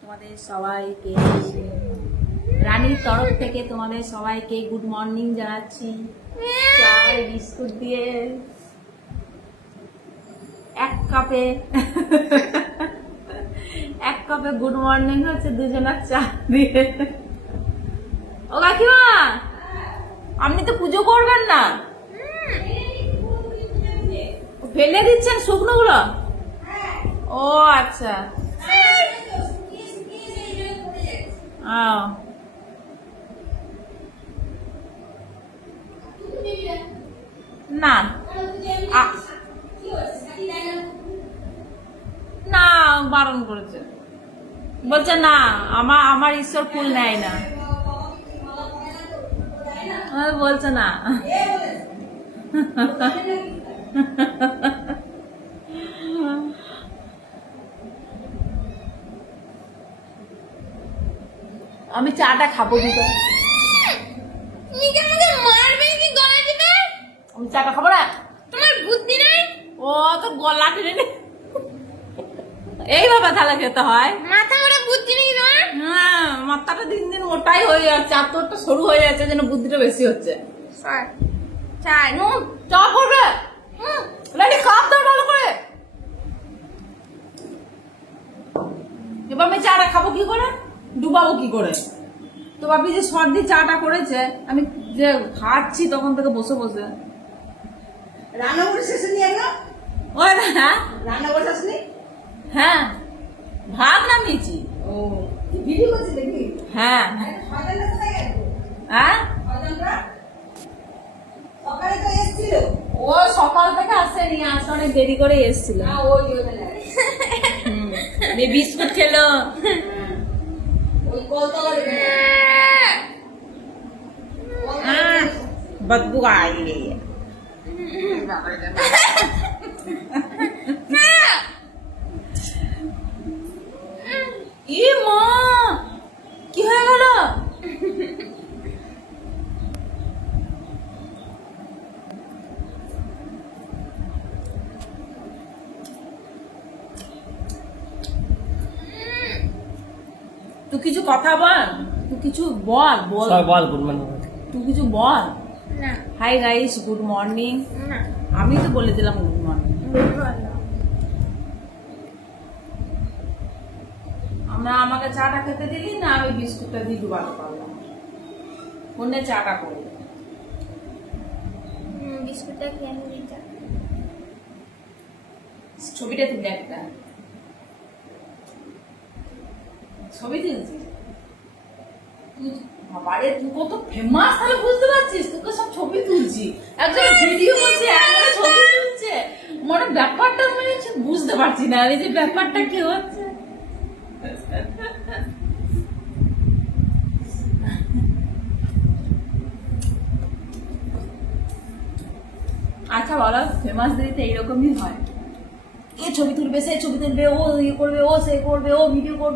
তোমাদের সবাইকে রানীর তরফ থেকে তোমাদের সবাইকে গুড মর্নিং জানাচ্ছি। বিস্কুট দিয়ে এক কাপে এক কাপে গুড মর্নিং হচ্ছে, দুজনের চা দিয়ে। ও কাকিমা, আপনি তো পুজো করবেন না। ফেলে দিচ্ছেন শুকনো গুলো ও আচ্ছা। না আ- না বারণ করেছে। বলছে, না আমার আমার ঈশ্বর ফুল নেয় না। বলছে, না। আমি চাটা খাব টিপে আমি চাটা খাব না। তোমার বুদ্ধি নেই? ও তো গলা টেনে নে। এইভাবে তাহলে খেতে হয়। মাথা ওরা বুদ্ধি নেই তোমার? হ্যাঁ মাথাটা দিন দিন মোটাই হয়ে যাচ্ছে আর তোরটা সরু হয়ে যাচ্ছে যেন বুদ্ধিটা বেশি হচ্ছে। স্যার চাই। হুম, চা করবে। হুম। লাডি কাপ দাও ভালো করে এবার আমি চাটা খাব কি করে ডুবাবো কি করে? তো বাপি যে সর্দি চাটা করেছে আমি যে খাচ্ছি তখন থেকে বসে বসে। রান্না করে শেষে নিয়ে এলো ওই না হ্যাঁ? রান্না করে হ্যাঁ ভাত নামিয়েছি। ও ভিডিও করছি দেখি হ্যাঁ। হ্যাঁ? সকালে তো এসেছিল। ও সকাল থেকে আসেনি আসতে অনেক দেরি করে এসেছিল। বিস্কুট খেলো। बदबू आ गई है তুই কিছু কথা বল তুই কিছু বল বল বল গুড মর্নিং তুই কিছু বল না হাই গাইস গুড মর্নিং না আমি তো বলে দিলাম গুড মর্নিং আমরা আমাকে চাটা খেতে দিলি না আমি বিস্কুটটা দিয়ে ডুবাতে পারলাম ফোনে চাটা করে বিস্কুটটা খেয়ে যা ছবিটা তুলে একটা ছবি তুলছিস তুই বাবারে, তুই কত ফেমাস তাহলে বুঝতে পারছিস? তোকে সব ছবি তুলছি। একজন ভিডিও করছে একজন ছবি তুলছে। মানে ব্যাপারটা আমি বুঝতে পারছি না। এই যে ব্যাপারটা কি হচ্ছে? আচ্ছা বলো ফেমাস দিদিতে এইরকমই হয়? এ ছবি তুলবে, সে ছবি তুলবে, ও ইয়ে করবে, ও সে করবে, ও ভিডিও করবে।